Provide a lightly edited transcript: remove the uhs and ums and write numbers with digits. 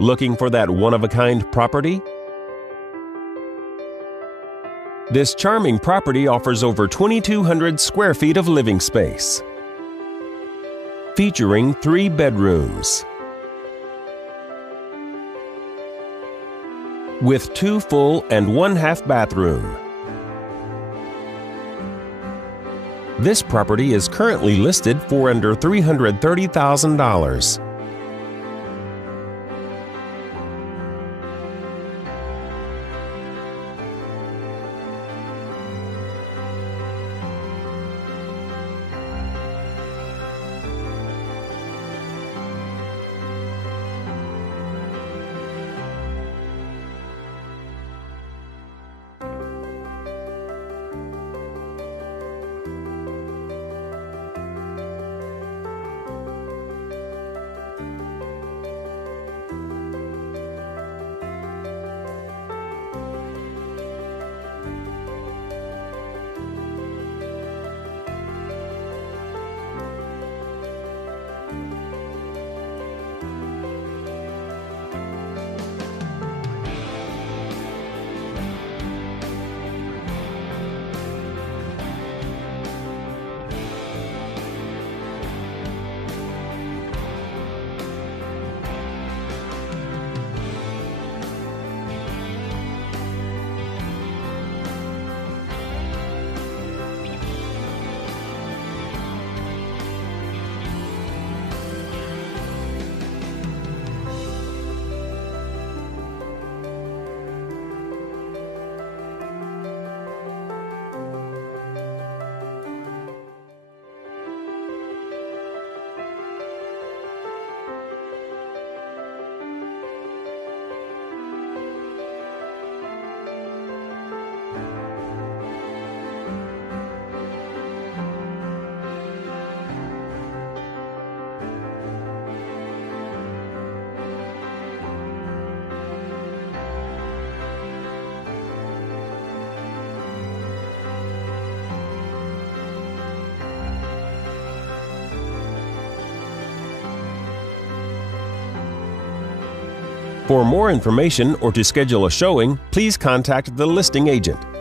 Looking for that one-of-a-kind property? This charming property offers over 2,200 square feet of living space, featuring 3 bedrooms, with 2 full and 1 half bathroom. This property is currently listed for under $330,000. For more information or to schedule a showing, please contact the listing agent.